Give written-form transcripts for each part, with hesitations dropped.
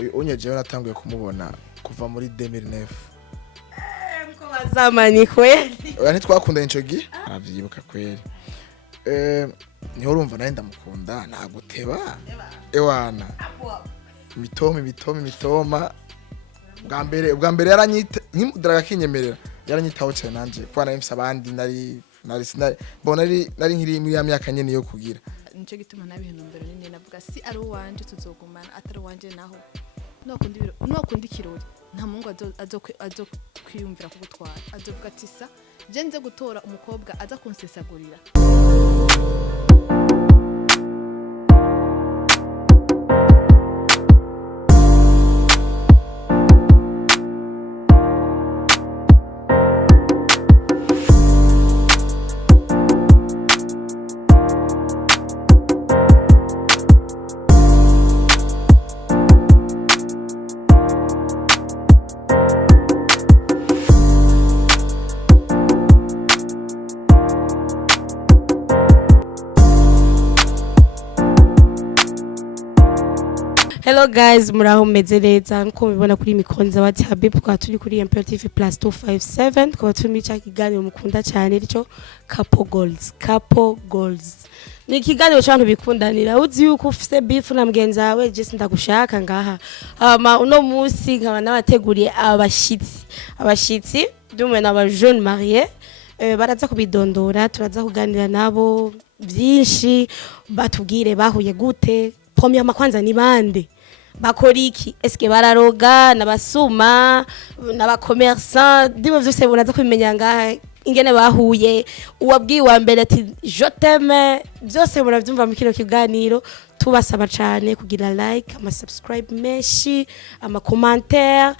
uyu unyejewe natanguye kumubona kuva muri 2009 mko bazamani kweli oya ntitwakundanye ico gihe aravyibuka kweli niho urumva nawe ndamukunda ntaguteba ewana mitoma bwa mbere yaranyita nkimudaraga kinyemerera yaranyitaho cyane nanje kwa nari mfise abandi nari nkiri muri ya myaka nyene yo kugira nico gituma nabihenumbero nini navuga si ari uwanje tuzogumana atari uwanje naho nokunda ikirori nta mungu azo kwiyumvira kugutwara azovuga ati sa je nze gutora umukobwa aza kunsesagurira Hello guys, muraho meze neza nko mubibona kuri mikonza wa Habib kwa turi kuri MPTV Plus 257 kwa turi mu kiganiro mukunda cyane rico Couple Goals. Ni ikiganiro cy'abantu bikundanira uzi yuko ufise beef na mgenza wawe je sindagushaka ngaha. Uno munsi nkaba nabateguriye abashitsi dumwe n'aba jeune marié baraza kubidondora turaza kuganira nabo byinshi batubwire bahuye gute premier makwanza ni bande bakoriki eske bararoga nabasuma n'abakommerçant dibo vyose buraza kubimenya ngaha ingene bahuye uwabwiwa mbere ati je t'aime byose muravyumva mu kino kiganiro tubasaba cyane kugira like ama subscribe meshi ama commentaire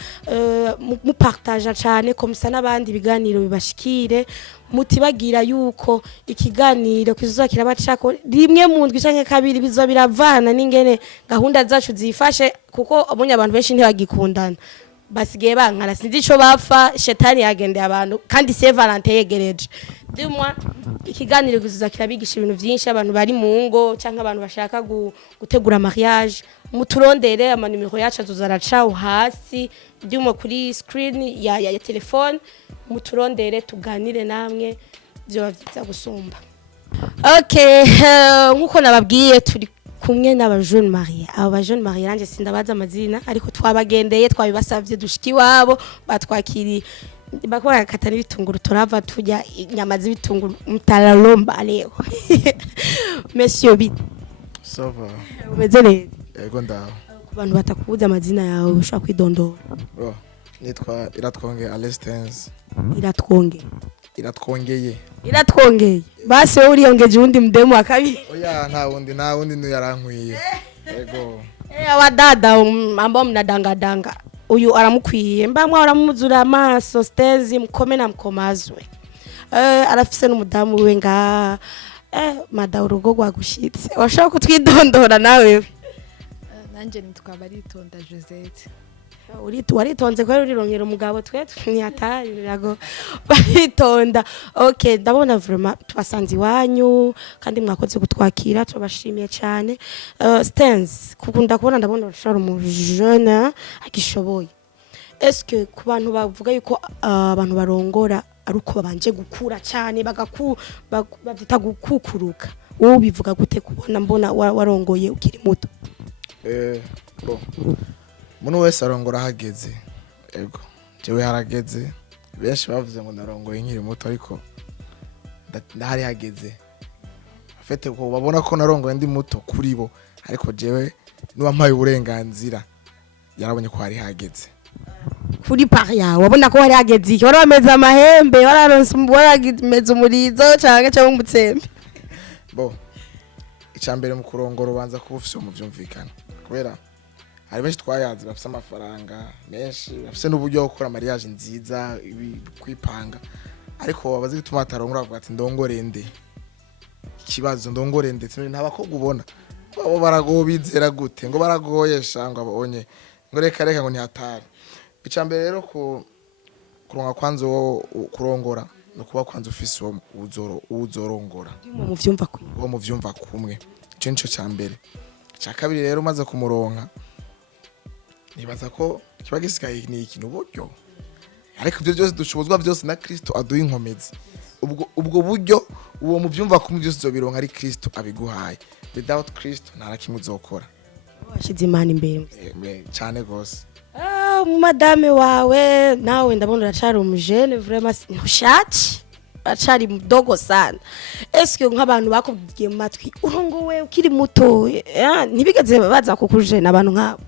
mu partage cyane komisa nabandi biganiro bibashikire mutibagira yuko ikiganiro kizokira bacako rimwe mu ndwi canke kabiri bizobiravana n'ingene gahunda zacu zifashe kuko abonye abantu benshi ntibagikundana basigaye bankara sinzi ico bapfa shetani yagendeye abantu kandi Saint Valentin yegereje dimwa ikiganiro kizokira bigisha ibintu byinshi abantu bari mu ngo canke abantu bashaka gutegura mariage muturondere ama numero yacu azozaraca hasi dimwa kuri screen ya telefone muturondere tuganire namwe byo bavyiza gusumba. Okay, nkuko nababwiye turi kumwe n'aba jeune marié. Aba jeune marié nanje sindabaza amazina ariko twabagendeye twabibasavye dushiki wabo batwakiri bakora katani bitunguru turava tujya inyama z'ibitunguru mutalalomba leo. Monsieur Bit. Ça va. Umeze neza? Yego ndaho. Abantu batakubuza amazina yawe ushaka kwidondora. Nitwa Iratwongeye Alestens. Iratwongeye base uriyongeje undi mdemu wa kabiri oya nta wundi nuyarankwiye yego wadada ambao mnadanga uyu aramukwiye mbamwe aramuzura amaso stezi mukome na mkomazwe arafise n'umudamu we nga mada urugo rwagushitse washaka kutwidondora nawe nanje nitwa Baritonda Josette waritonze kwari urironkera umugabo twe ntiyatari birago baritonda. Okay, ndabona vraiment twasanze iwanyu kandi mwakoze gutwakira tubashimiye cyane. Stens kukunda kubona ndabona ushara mu jeune agishoboye. Est-ce que ku bantu bavuga yuko abantu barongora aruko babanje gukura cyane bavyita gukukuruka wowe bivuga gute kubona mbona warongoye ukiri muto? Bon Muno wese arongora hageze ego jewe harageze benshi bavuze ngo narongoye nkiri muto ariko ndahari hageze afete ko babona ko narongoye ndi muto kuri bo ariko jewe niwampaye uburenganzira yarabonye ko hari hageze kuri paria wabona ko hari hageze iki warameza amahembe wararonse meza umurizo cyangwa umutsembe bo icambere mu kurongora ubanza kuba ufise mu byumvikana kubera hari benshi twayanze bafise amafaranga menshi bafise n'uburyo bwo gukora mariage nziza kwipanga ariko abazi gituma atarongora avuga ati ndongorende ikibazo ndongorende ntabakobwa ubona babo baragobizera gute ngo baragoyesha ngo abonye ngo reka ngo ntihatari icambere rero kuronga kwanzo kurongora no kuba kwanzo ufise uzorongora mu vyumva kumwe ico nico cambere cya kabiri rero umaze kumuronka nibaza ko kiba gisigaye ni ikintu buryo ariko ibyo byose dushobozwa byose na Kristo aduha inkomezi ubwo buryo uwo mubyumva ko mu byose uzobironka ari Kristo abiguhaye without Kristo nta nakimwe uzokora washize imana imbere cyane gose madame wawe nawe ndabona uracari umujene vraiment ntushaje uracari mudogo sana eske nk'abantu bakubwiye mu matwi urongowe ukiri muto ntibigeze baza kukujena abantu nk'abo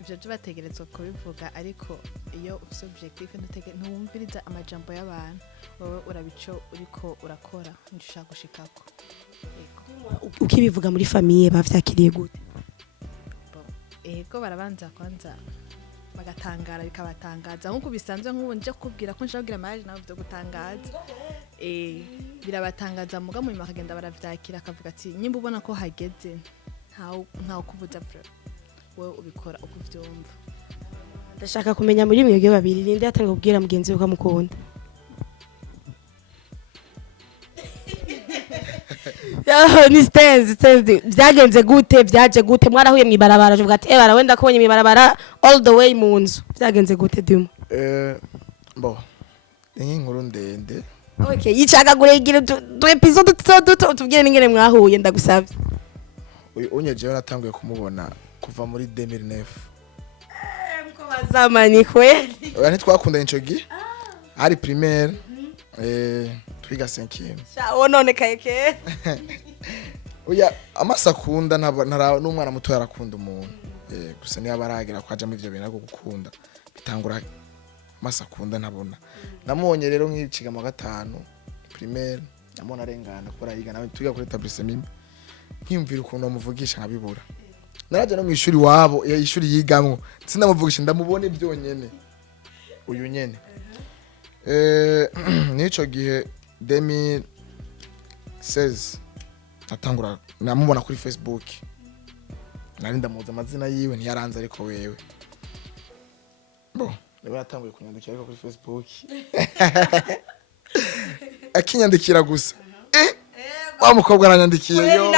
ivyo byo bategerezwa kubivuga ariko iyo ufite objectif ntuwumviriza amajambo y'abantu wowe urabico uriko urakora ndushaka gushikako ukibivuga muri famille bavyakiriye gute ego barabanza kwanza bagatangara bikabatangaza nkuko bisanzwe nk'ubu nje kubwira ko nshaka kugira mariage nawe byo gutangaza birabatangaza muga mu makagenda baravyakira akavuga ati nyimba ubona ko hageze ntawo kubuza vre wowe ubikora uko uvyumva ndashaka kumenya muri mwebwe babiri ninde yatanga kubwira mugenzi we ko amukunda ni stenzi byagenze gute byaje gute mwarahuye mu ibarabara uvuga ati bara wenda kubonye mu ibarabara all the way mu nzu byagenze gute Dimo bo ni inkuru ndende okay yicagagure igira du episode duto tubwire n'ingene mwahuye ndagusabye unyejewe natanguye kumubona kuva muri 2009 mko bazamani kweli oya ntitwakundanye ico gihe ari primaire twiga 5e none kayeke oya amasakunda ntara n'umwana muto yarakunda umuntu gusa niyo abaragira kwaje mu ivyo bintu ariko gukunda bitangura amasakunda ntabona namubonye rero nk'iciga mu gatanu primaire namona arengana kora yiga nawe twiga kuri etablissement nkimvira ukuntu bamuvugisha nkabibura naraje no mu ishuri wabo ishuri yigamwo sinamuvugisha ndamubone byonyene uyu nyene nico gihe 2016 natangura namubona kuri Facebook nari ndamuza amazina yiwe ntiyaranze ariko wewe bo niwe yatanguye kunyandikira ariko kuri Facebook akinyandikira gusa wa mukobwa aranyandikiye yo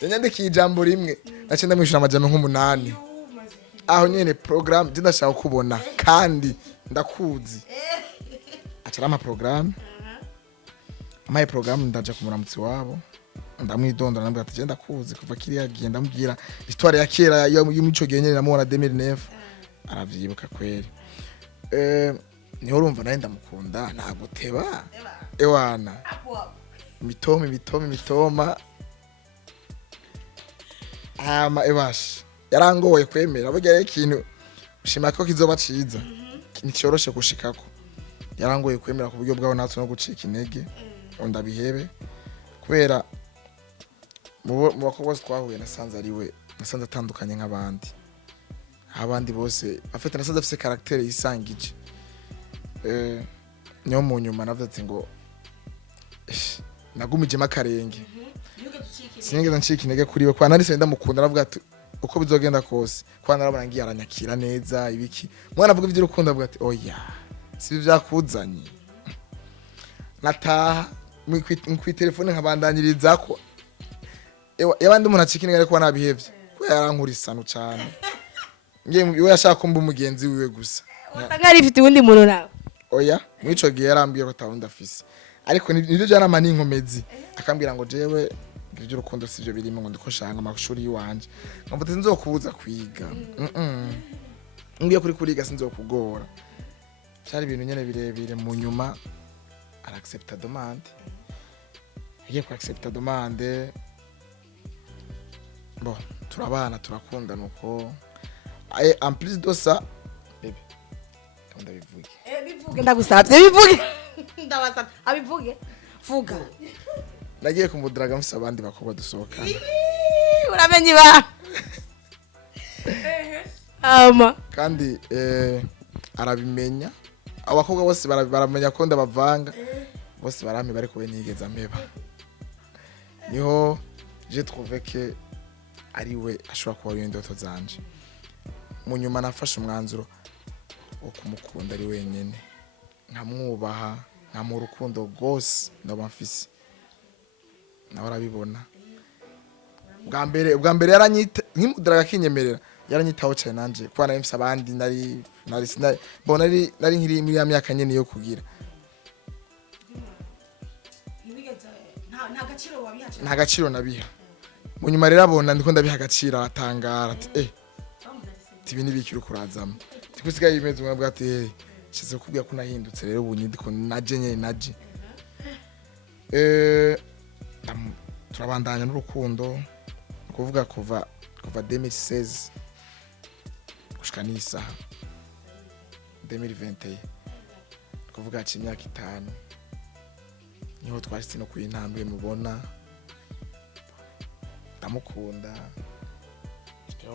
yanyandikiye ijambo rimwe nace ndamwishura amajambo nk'umunani aho nyene program je ndashaka kubona kandi ndakuzi acarama program amaye program ndaje kumuramutsi wabo ndamwidondora nambwa ati je ndakuzi kuva kiriya gihe ndamubwira histoire ya kera y'imico genye namubona 2009 aravyibuka kweli niho urumva nawe ndamukunda ntaguteba ewana mitoma ebash yarangoye kwemera burya rero ikintu ushima ko kizoba ciza nticoroshe gushikako yarangoye kwemera ku buryo bwawe natwe no gucika intege ndabihebe kubera mu bakobwa twahuye nasanze atandukanye nk'abandi abandi bose afite nasanze afite caractère yisangije niyo mu nyuma navuze ngo nagumijemo akarenge sinigeze ncika intege kuri we kwa narise ndamukunda aravuga ati uko bizogenda kose kwa narabona ngiye aranyakira neza ibiki mwana avuga iby'urukundo avuga ati oya si byakuzanye nataha mu telefone nkabandanyiriza ko yabandi umuntu acika intege ariko nabihevye ko yarankurisano cyane ngiye we yashaka kumba umugenzi wiwe gusa usanga rifite ubundi muntu nawe oya mwico gihe yarambwiye ko tawundi afise ariko nibyo jana n'inkomezi akambwira ngo jewe ibyo urukundo sivyo birimo ngo ndiko shanga amashuri yiwanje nkamvuze nzokubuza kwiga ngiye kuri kuriga sinzokugora cyari ibintu nyene birebire mu nyuma ara accepta demande agiye ku accepta demande bon turabana turakunda nuko en plus de ça bebe kanda bivuge bivuge ndagusabye bivuge ndabasabye abivuge vuga nagiye kumudaraga mfise abandi bakobwa dusohoka uramenye ba kandi arabimenya abakobwa bose baramenya ko ndabavanga bose barame bari kube nigeza mpeba niho je trouvé que ari we ashobora kuba y'indoto zanje mu nyuma nafashe umwanzuro wo kumukunda ari wenyene nkamwubaha nkamu urukundo rwose ndaba mfise nawe arabibona bwa mbere yaranyita nkimudaraga kinyemerera yaranyitaho cyane nanje kwa nari mfise abandi nari nkiri muri ya myaka nyene yo kugira nta gaciro nabiha munyuma rero abona ndiko ndabiha agaciro atangara tibi nibiki uri kurazamo tikusigaye imeze umwe bwate shize kubwira ko nahindutse rero ubu nyindiko naje nyene naje turabandanya n'urukundo kuvuga kuva 2016 gushika n'isaha 2021 kuvuga ati imyaka 5 niho twashitse no kwintambwe mubona ndamukunda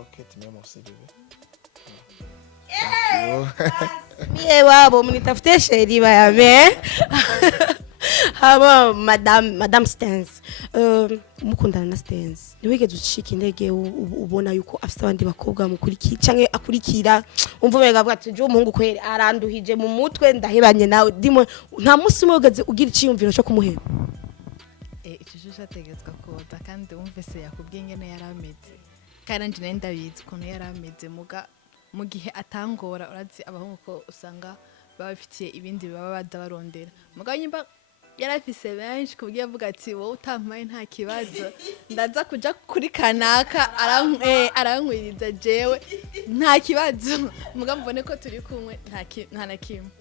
okay tumye musibebe mie wabo mnitafute sheri bayabe haba madame Stens mukundana na Stens niwigeze ucika intege ubona yuko afite abandi bakobwa mukurikira canke akurikira umva bega bwati je umuhungu kwere aranduhije mu mutwe ndahebanye nawe dimo nta musi mwogeze ugira iciyumviro cyo kumuheba icyo cyategetswe koza kandi wumvise yakubwiye ingene yarameze kandi nje ndabizi ukuntu yarameze mu gihe atangora urazi abahungu ko usanga baba bafitiye ibindi baba badabarondera muga nyimba yarafise benshi kubwiye avuga ati wowe utampaye nta kibazo ndaza kuja kuri kanaka arankwiriza jewe nta kibazo muga mbone ko turi kumwe nta na kimwe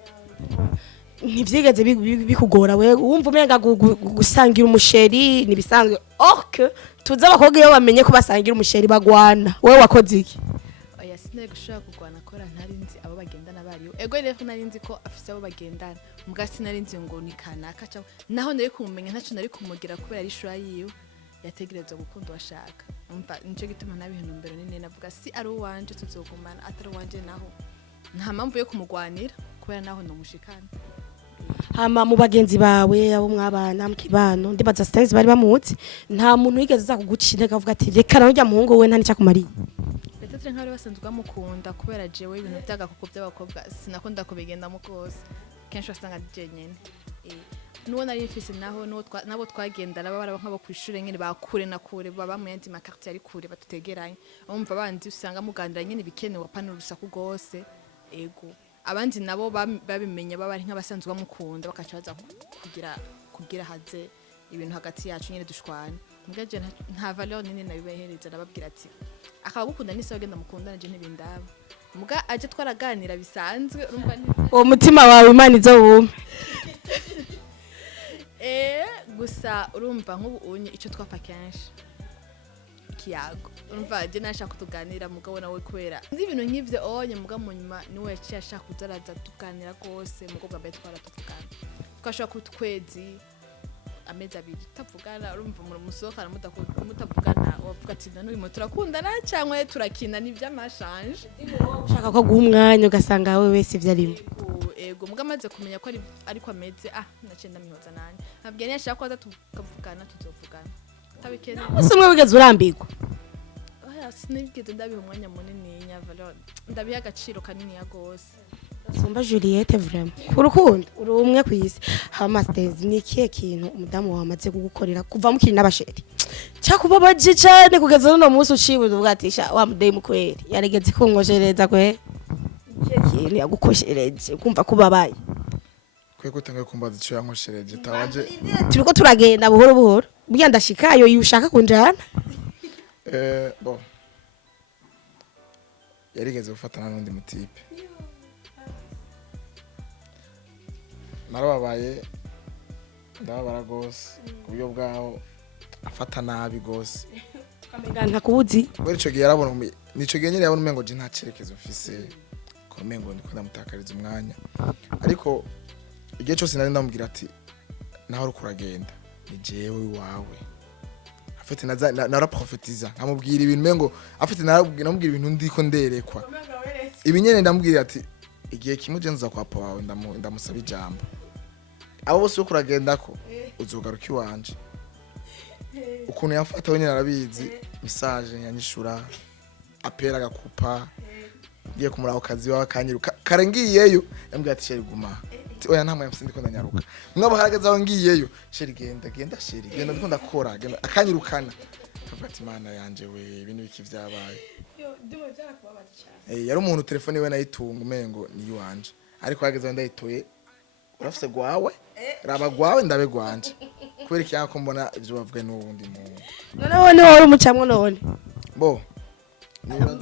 ntivyigeze bikugora we wumva umenga gusangira umusheri nibisanzwe ok tuza abakobwa iyo bamenye ko basangira umusheri bagwana wewe wakoze iki oya sinari gushaka kugwana kora ntari nzi abo bagendana bariyo ego rero nari nzi ko afise abo bagendana muga sinari nzi ngo ni kanaka cyangwa naho nari kumumenya ntaco nari kumugira kubera ari shura yiwe yategerezwa gukunda washaka umva nico gituma nabintu mbere nene navuga si ari uwanje tuzogumana atari uwanje naho nta mpamvu yo kumugwanira kubera naho ndamushikana hama mu bagenzi bawe abo mwabana mukibano ndibaza Stens bari bamuzi nta muntu wigeze za kuguca intege avuga ati reka narujya muhungu we nta nicyo kumariye Petete nk'abari basanzwe bamukunda kubera jewe ibintu by'agakoko by'abakobwa sinakunda kubigenda mu kose kenshi wasanga je nyene nuwo nari mfise naho nabo twagendana baba nk'abo kwishura nyene bakure na kure baba mu yandi makartie ari kure batutegeranye umva bandi usanga mugandira nyene bikenewe apana urusaku gose ego abandi nabo babimenye baba ari nk'abasanzwe bamukunda bakaca baza kugira haze ibintu hagati yacu nyene dushwana mugaje nta valeur nini nabibahereza nababwira ati akabagukunda nise bagenda mukundana je ntibindaba muga aje twaraganira bisanzwe urumva uwo mutima wawe Imana izowume gusa urumva nk'ubu unye ico twafa kenshi kiyago urumva je nashaka kutuganira mugabo nawe kwera nzi ibintu nk'ivyo onye muga mu nyuma niwe yaciye ashaka kuzaraza tuganira gose mugobwa mbere twaratuvugana twashaka kutwezi amezi abiri tutavugana urumva mu musohokana mutavugana wavuga ati none uyu turakundana cyangwa turakina n'ivy'amashanje ushaka ko guha umwanya ugasanga wewe wese ivyarimo ego muga amaze kumenya ko ariko ameze naciye ndamihoza nanye nabwiye nashaka ko tukavugana tuzovugana tabikene ese umwe wigeze urambirwa sinigeze ndabiha umwanya munini nyavalo ndabiha agaciro kanini ya gose Sumba Juliette vraiment kurukundo uri umwe kwisi hama Stens ni kiye kintu umudamu wamaze kugukorera kuva mukiri n'abasheri cyakuba baje cyane kugeza no munsi ucibuze ubwatisha wa mudeye mukweri yaregeze kungoshereza kwe kiye kintu yagukoshereje kumva kubabaye kwe gutangaye kumbaza icyo yankoshereje tawaje turiko turagenda buhoro buhoro bya ndashikayo yushaka kunjana bon yarigeze gufatana n'undi mutipe narababaye ndababara gose kuburyo bwaho afata nabi gose kamenga ntakubuzi kubera ico gihe yarabona nico gihe nyene yabona umengo je nta cerekezo mfise ko umengo ndiko ndamutakariza umwanya ariko igihe cyose nari ndamubwira ati naho rukuragenda ni jewe wawe afite naraprofetiza nkamubwira ibintu umengo afite namubwira ibintu ndiko nderekwa ibinyene ndamubwira ati igihe kimwe je nza kwa papa wawe ndamusaba ijambo abo bose uko uragenda ko uzogaruka iwanje ukuntu yafata wenyine arabizi message yanyishura apera gakupa ngiye kumuraho kazi wawe kanyiruka karengiyeyo yambwiye ati sheri guma oya nta mwemse ndiko ndanyaruka mwabo harageze aho ngiyeyo sheri genda sheri genda ndiko ndakora genda akanyirukana akavuga ati Imana yanje we ibintu biki vyabaye yari umuntu telefone we nayitunga umengo ni yuwanje ariko hageze ndayitoye urafise gwawe raba gwawe ndabe gwanje kubera iki yako mbona ivyo bavuga n'ubundi muntu noneho ni wowe umucamwo none bo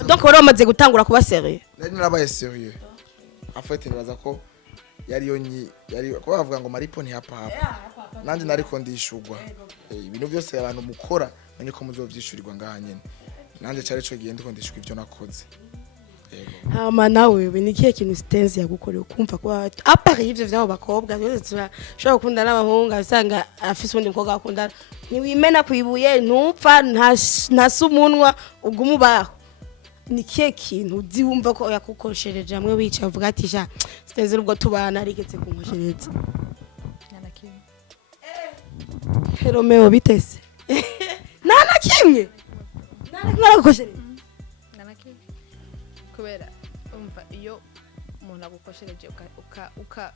donc wari wamaze gutangura kuba serieux nari narabaye serieux afite nibaza ko yari yari ko bavuga ngo maripo ntihapa hapa nanje nariko ndishugwa ibintu byose abantu mukora menye ko muzovyishurirwa ngaha nyene nanje cyari cyo giye ndiko ndishugwa ivyo nakoze hama nawe we ni kihe kintu Stenzi yagukoreye ukumva ko apari ivyo vyabo bakobwa byose turashobora gukunda n'abahungu asanga afise undi mukobwa akunda ntiwimena kwibuye ntupfa nta sumunwa ugumubaho ni kihe kintu uzi wumva ko yakukoshereje amwe wica uvuga ati sha Stenzi ubwo tubana arigeze kunkoshereza Romeo bitese nana kimwe narakoshereje kubera umva iyo umuntu agukoshereje uka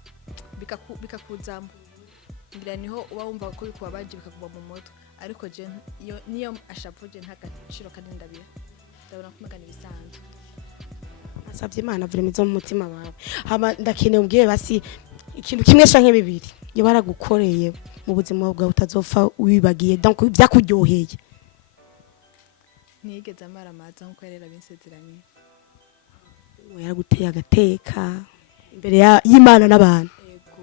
bikakuzamo ngira niho uba wumva ko bikubabaje bikakuba mu mutwe ariko je niyo ashapfuje nta gaciro kandi ndabira ndabona kumugana ibisanzwe asabye Imana vure mizo mu mutima wawe hama ndakeneye ubwiye basi ikintu kimwe canke bibiri iyo baragukoreye mu buzima bwawe utazopfa wibagiye donc byakuryoheye nigeze amaramaza nko yarera binsezeranye yaraguteye agateka imbere y'Imana n'abantu ego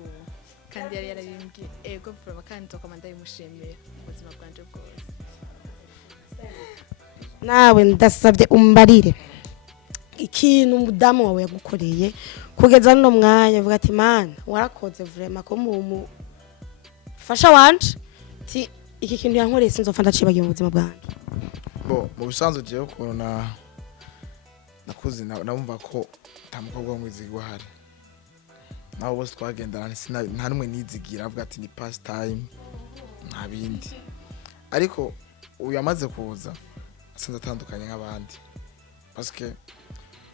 kandi yari yararimbye ego vuba kandi nzokomanda yimushimiye mu buzima bwanje bwose nawe ndasabye umbarire ikintu umudamu wawe yagukoreye kugeza no mwanya uvuga ati Mana warakoze vraiment ko mu fasha wanje ti iki kintu yankoreye sinzofa ndacibagiye mu buzima bwanje bo mu bisanzwe je ukuntu nakuze nabumva ko tamukobwa w'umwizigwa hari naho bose twagendana nta numwe nizigira avuga ati ni past time nta bindi ariko uyu yamaze kuza asanze atandukanye nk'abandi parce que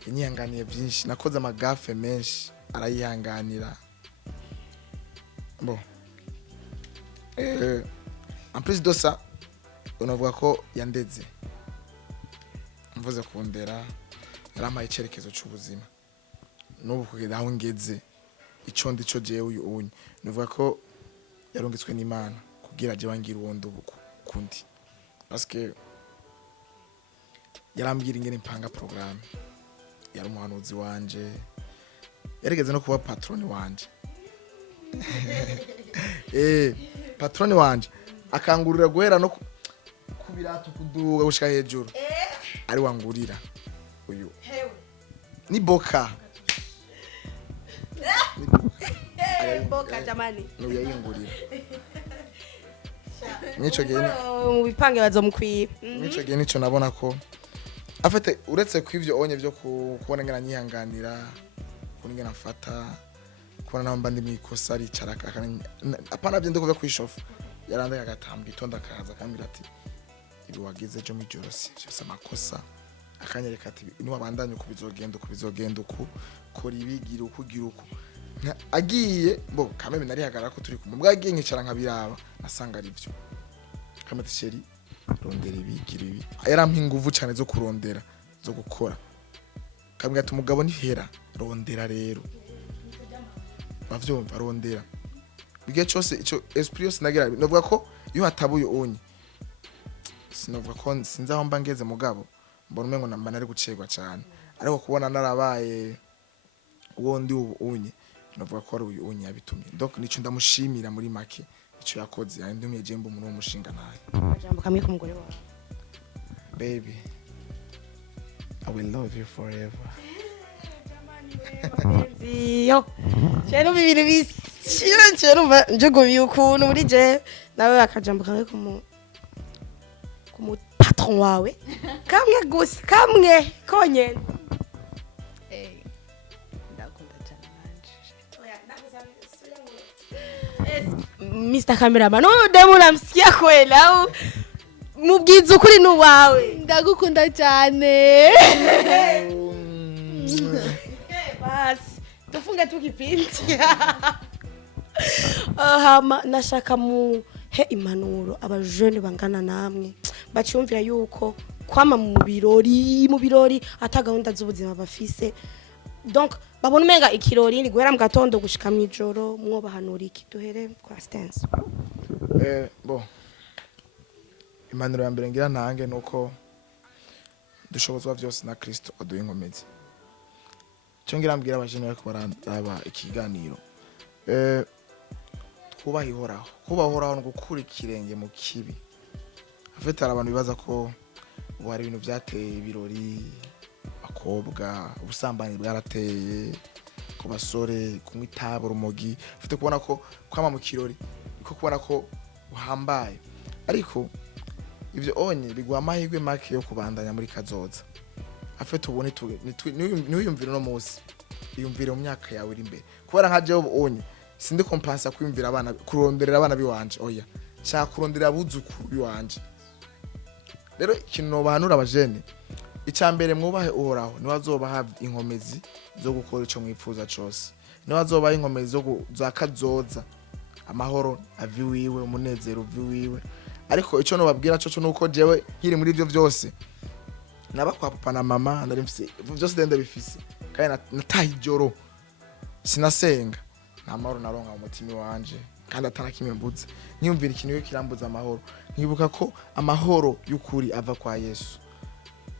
yanyihanganiye byinshi nakoze amagafe menshi arayihanganira bon en plus de ça unavuga ko yandeze mvuze kundera yaramaye icyerekezo cy'ubuzima n'ubu kugeza aho ngeze icyo ndico jewe uyu unye nuvuga ko yarungitswe n'Imana kugira je wangira uwondi ubukundi parce que yarambwira ingene mpanga programme yari umuhanuzi wanje yarigeze no kuba patroni wanje patroni wanje akangurira guhera no kubiratu kuduga gushika hejuru ari wangurira uyu ni boka boka jamani nuya yingurira nico gihe mu bipange bazomukwiye nico gihe nico nabona ko afite uretse kw'ivyo onye byo kubona ngana nyihanganira kuningana mfata kubona namba ndi mwikosa ricara apana byo ndikuva kwishofa yarandaka agatambwa itonda akaza akambira ati ibi wagize je mu joro si byose amakosa akanyereka ati ni wabandanye uko bizogenda uko kora ibigira uko gira uko agiye bo kameme nari hagarara ko turi kumwe bwagiye nkicara nkabiraba nasanga ari byo kamete sheri rondera ibigira ibi yarampa inguvu cyane zo kurondera zo gukora kambwira ati umugabo ni hera rondera rero bavyumva rondera bigiye cyose ico esprit yose nagira novuga ko iyo hatabuye onye sinovuga ko sinzi aho mba ngeze mugabo mbona umengo namba nari gucegwa cyane ariko kubona narabaye uwo ndi unye novuga ko ari uyu unye yabitumye donc nico ndamushimira muri make ico yakoze yandumye je mbo umuntu w'umushinga naye jambo kamwe ku mugore wawe baby I will love you forever yo cyane bibiri bishyira cyane njugumiye ukuntu muri je nawe akajambo kamwe ku patron wawe kamwe gusa kamwe konyene ndakunda cyane nanje Mr. Cameraman demu namsikia kweli au mubwiza ukuri nuwawe ndagukunda cyane basi tufunge tu kipindi hama nashaka he impanuro abajene bangana namwe bacyumvira yuko kwama mu birori ata gahunda z'ubuzima bafise donc babona umenga ikirori ni guhera mu gatondo gushika mu ijoro mwobahanura iki duhere kwa stance bo impanuro ya mbere ngira ntange nuko dushobozwa byose na Kristo aduha inkomezi cyo ngira mbwira abajene bariko baraba ikiganiro kubahoraho no gukura ikirenge mu kibi afite abantu bibaza ko ubu hari ibintu byateye ibirori bakobwa ubusambanyi bwarateye ku basore kunywa itabi urumogi afite kubona ko kwama mu kirori niko kubona ko uhambaye ariko ibyo onye bigwa amahirwe make yo kubandanya muri kazoza afite ubu niwiyumvira no munsi iyumvire mu myaka yawe iri imbere kubera nka jewe onye sindi kompansa kwiyumvira abana kuronderera abana biwanje oya cya kuronderera abuzukuru biwanje rero ikintu nobahanura abajene icyambere mwubahe uhoraho niwe azobaha inkomezi zo gukora ico mwipfuza cyose niwe azobaha inkomezi zo kazoza amahoro avi wiwe umunezero uvi wiwe ariko ico no babwira cyo nuko jewe nkiri muri ivyo byose naba kwa papa na mama ndari mfise byose ndende bifise kandi nataha ijoro sinasenga nta mahoro naronka mu mutima wanje kandi atana kimwe mbuze niyumvira ikintu yo kirambuza amahoro nkibuka ko amahoro y'ukuri ava kwa Yesu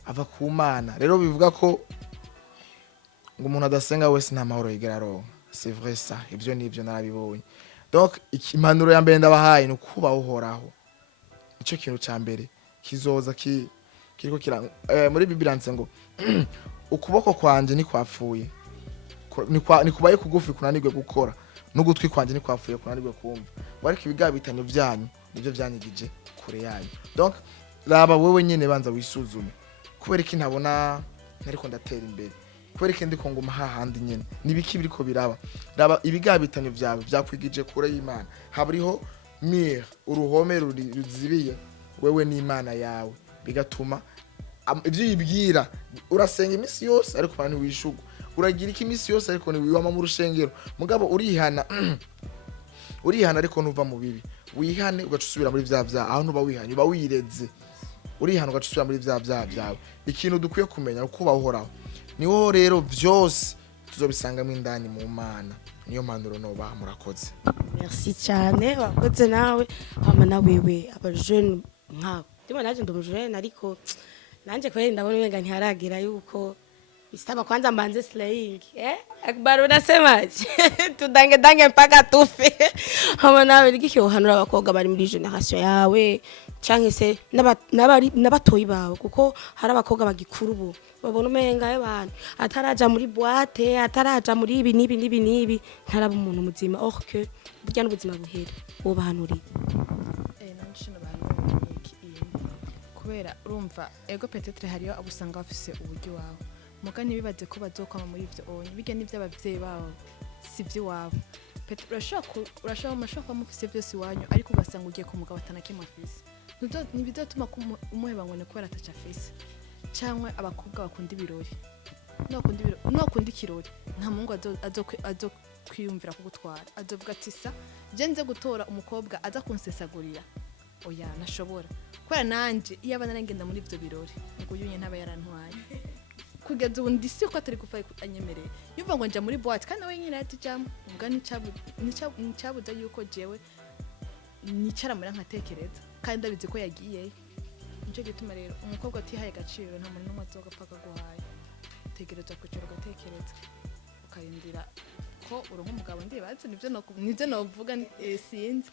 ava ku Mana rero bivuga ko ngo umuntu adasenga wese nta mahoro yigera aronka c'est vrai ça ibyo nivyo narabibonye donc impanuro ya mbere ndabahaye ni kuba uhoraho ico kintu ca mbere kizoza kiriko muri Bibiliya ndetse ngo ukuboko kwanje ni kwapfuye ni kubaye kugufi kunanirwe gukora n'ugutwi kwanje ni kwapfuye kunanirwe kumva wariko ibigabitanyo byanyu nivyo byanyigije kure yanyu donc raba wewe nyene banza wisuzume kubera iki ntabona nariko ndatera imbere kubera iki ndiko nguma hahandi nyene nibiki biriko biraba raba ibigabitanyo byawe byakwigije kure y'Imana haburiho mir uruhome ruzibiye wewe n'Imana yawe bigatuma ibyo yibwira urasenga imisi yose ariko bana wishugo uragira iki imisi yose ariko ni wiwama mu rushengero mugabo urihana ariko ntuva mu bibi wihane ugacusubira muri vya aho ntuba wihanye uba wireze urihana ugacusubira muri vya byawe ikintu dukwiye kumenya uko bahoraho niho rero byose tuzobisangamo indani mu Mana niyo mpanuro noba murakoze merci cyane wakoze nawe hama na wewe abajene nkawe ndimo naje ndumujene ariko nanje kweli ndabona umenga ntiharagira yuko isaba kwanza mbanze slaying akbar unasemaje tudange mpaka tufe hama nawe rigiki uhanura abakobwa bari muri generation yawe canke se n'abatoyi bawe kuko hari abakobwa bagikuru ubu babona umenga y'abantu ataraja muri boîte ataraja muri ibi nibi ntaraba umuntu muzima or que burya n'ubuzima buhere wo bahanuriye nanje n'abantu kubera urumva ego peut-être hariyo abusanga bafise uburyo wawe muga nibibaze ko bazokwama muri ivyo onye bige n'ivyo abavyeyi babo sivyo wabo urashobora kuba mufise byose iwanyu ariko ugasanga ugiye ku mugabo atanakimwe afise ntibizotuma umuheba ngo ni kubera ataca afise cyangwa abakobwa bakunda ibirori nokunda ikirori nta mungu azo kwiyumvira kugutwara azovuga ati sa je nze gutora umukobwa aza kunsesagurira oya nashobora kubera nanje iyo abana narengenda muri ivyo birori ngo uyunye ntaba yarantwaye kugeza ubu ndisi ko atari gupfa anyemereye yumva ngo nja muri boîte kandi we nyine ati jam mbwa nicabuda yuko jewe nicara muri nkatekereza kandi ndabizi ko yagiye nico gituma rero umukobwa atihaye agaciro nta muntu n'umwe azogapfa kaguhaye tegereza kucyo ugatekereza ukarindira ko uronka umugabo ndibaze nivyo novuga sinzi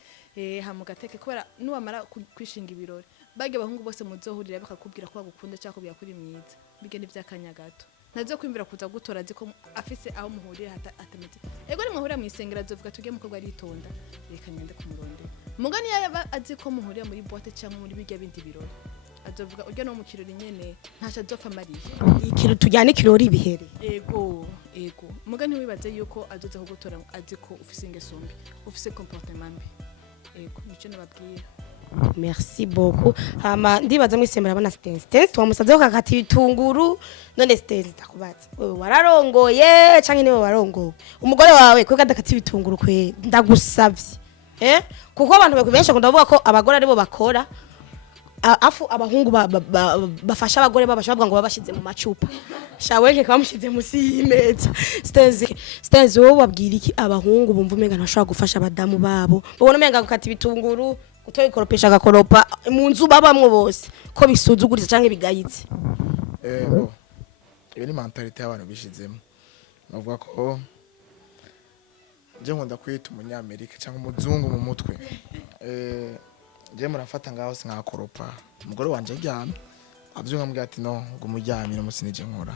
hamugateke kubera nuwamara kwishinga ibirori bage bahungu bose muzohurira bakakubwira ko bagukunda cyangwa kubya kuri mwiza bige n'ivyakanya gato nazo kwimvira kuza gutora ziko afise aho muhurira atameze ego ni muhurira mwisengera azovuga tugiye mukobwa aritonda reka nyende kumurondera mugani yaba azi ko muhurira muri boîte cyangwa muri bijya bindi birori azovuga urya no mu kirori nyene ntacha zopfa mariye ikiro tujyane kirori ibihere ego mugani wibaze yuko azoza kugutora azi ko ufise ingesombi ufise comportement mbi ego nico nababwira merci beaucoup hama ndibaza mwese murabona Stance twamusazeho kakati bitunguru none Stance takubaza wewe wararongoye canke niwe warongowe umugore wawe kwega dakati bitunguru kwe ndagusavye kuko abantu benshi bakunda kuvuga ko abagore aribo bakora afu abahungu bafasha abagore babasha bavuga ngo babashize mu macupa shaweke kamushize musi y'imeza Stenzi wowe babwira iki abahungu bumva umenga ntashobora gufasha abadamu babo babona umenga gukata ibitunguru gutoyikoropesha gakoropa mu nzu babamwe bose ko bisuzuguriza canke bigayitse iyo ni mentality y'abantu bishizemo navuga ko je nkunda kwita umunyamerika cyangwa umuzungu mu mutwe je murafata ngaho sinkakoropa umugore wanje aryamye avyunga mbwira ati no ngo umuryamye no musi nije nkora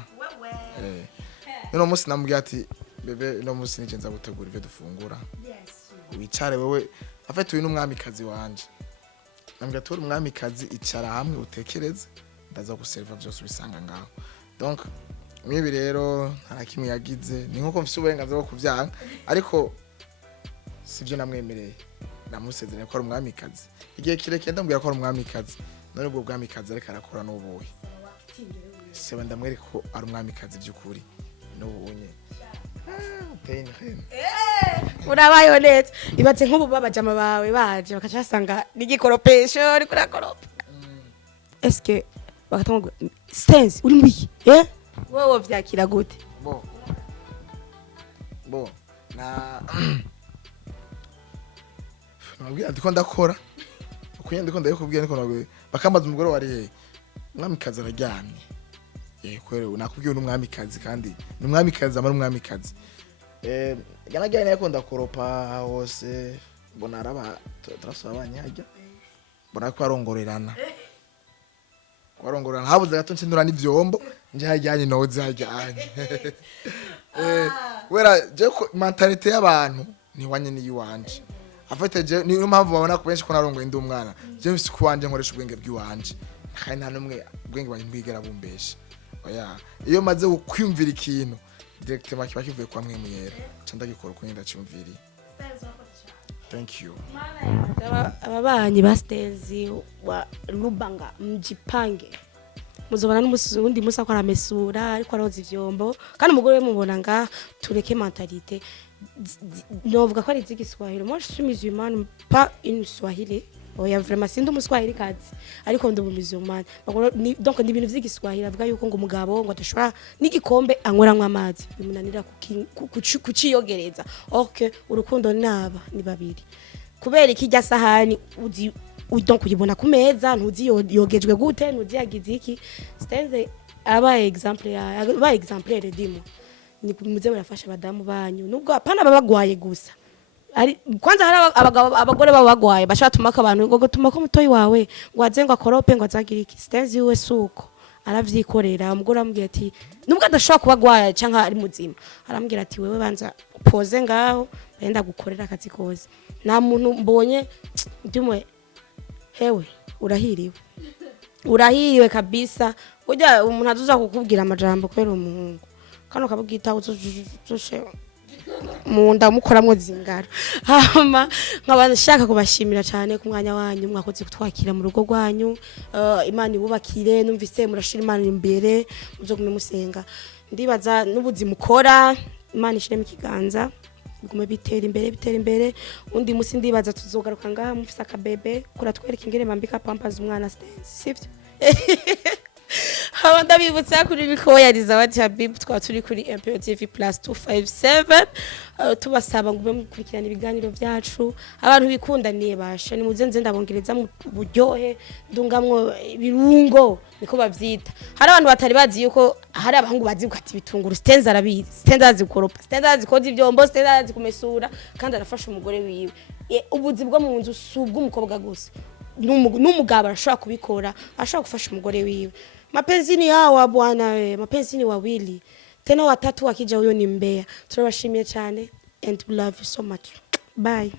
no musi namubwira ati bebe no musi nije nza gutegura ibyo dufungura wicare wewe afite uyu n'umwamikazi wanje nambwira ati umwamikazi icara hamwe utekereze ndaza guserva byose ubisanga ngaho donc mwibi rero ntarakimwe yagize ni nkuko mfite uburenganzira bwo kuvyanga ariko sivyo namwemereye namusezeranye ko ari umwamikazi igihe kirekire ndambwira ko ari umwamikazi none ubwo bwamikazi ariko arakora n'ubuye seba ndamwereka ko ari umwamikazi by'ukuri n'ubunye urabayo neza ibatse nk'ubu babajama bawe baje bakacasanga n'igikoropesho ariko urakoropa eske bakatamwe Stenzi uri mbiye wowe vyakira gute bo na nabwira ndiko ndakora ukuye ndiko ndayikubwira niko nabwe bakambaza umugore wari umwamikazi araryamye kwere nakubwiye n'umwamikazi kandi n'umwamikazi amara umwamikazi yanajyanye yakunda koropa hose mbona araba turasabanye hajya mbona ko arongorerana habuze gato nsindura n'ivyombo nje hajyanye noze hajyanye wera je mentality y'abantu ni wanye ni yuwanje afite je ni mpamvu babona ko benshi ko narongoye ndi umwana je mfise kuwanje nkoresha ubwenge bw'iwanje kandi nta numwe ubwenge bwanje mbigera bumbesha oya iyo maze ukwimvira ikintu directement kiba kivuye kwa mwe muyera canda gikora ko nyenda cyumviri thank you ababanyi ba Stenzi wa Lubanga mjipange muzobana n'umusundi musa ko aramesura ariko aroza ivyombo kandi umugore we mubona nga tureke mentalite novuga ko ari igiswahili moi je suis musulmane pas une swahili oya vraiment sindi umuswahili kazi ariko ndi umusulmane donc ndi ibintu vy'igiswahili avuga yuko ngo umugabo ngo adashobora n'igikombe anywera amazi bimunanira kuciyogereza ok urukundo naba ni babiri kubera ikijya sahani uzi donc uyibona ku meza ntuzi yogejwe gute ntuzi yagize iki Stenzi aba exemplaire dimo ni muze murafasha abadamu banyu nubwo apana babagwaye gusa ari kwanza hari abagore babagwaye bashatuma ko abantu ngo gutuma ko mutoyi wawe ngo azenga korope ngo azagira iki Stenzi we suko aravyikorera umugore amubwira ati nubwo adashobora kubagwaya canka ari muzima arambwira ati wewe banza poze ngaho benda gukorera akazi koze nta muntu mbonye ndimwe hewe urahiriwe kabisa ujya umuntu azuza kukubwira amajambo kwera umuhungu kano kabugita uzoshe munda mukoramwe zingaro hama nk'abantu shaka kubashimira cyane ku mwanya wanyu mwakoze kutwakira mu rugo rwanyu Imana ibubakire numvise murashira Imana imbere muzogume musenga ndibaza n'ubuzima ukora Imana ishiremo ikiganza bigume bitera imbere undi musi ndibaza tuzogaruka ngaha mufise akabebe kuratwereka ingene mambika pampers umwana Stenzi sivyo hawa ndabibutsa kuri bikoyariza bati Habib twa turi kuri MPOTV Plus 257 tubasaba ngo mukurikirana ibiganiro byacu abantu bikundaniye basha ni muzenze ndabongereza mu buryohe ndungamwo birungo niko bavyita hari abantu batari bazi yuko hari abahungu bazi gukata ibitunguru Stenzi arabizi Stenzi azi koropa Stenzi azi koza ivyombo Stenzi azi kumesura kandi arafasha umugore wiwe ubuzi bwo mu nzu subwo umukobwa gusa n'umugabo arashobora kubikora ashobora gufasha umugore wiwe mapenzi ni hawa bwana mapenzi ni wawili tena watatu wakija huyo ni mbea tunawashimia cyane and we love you so much bye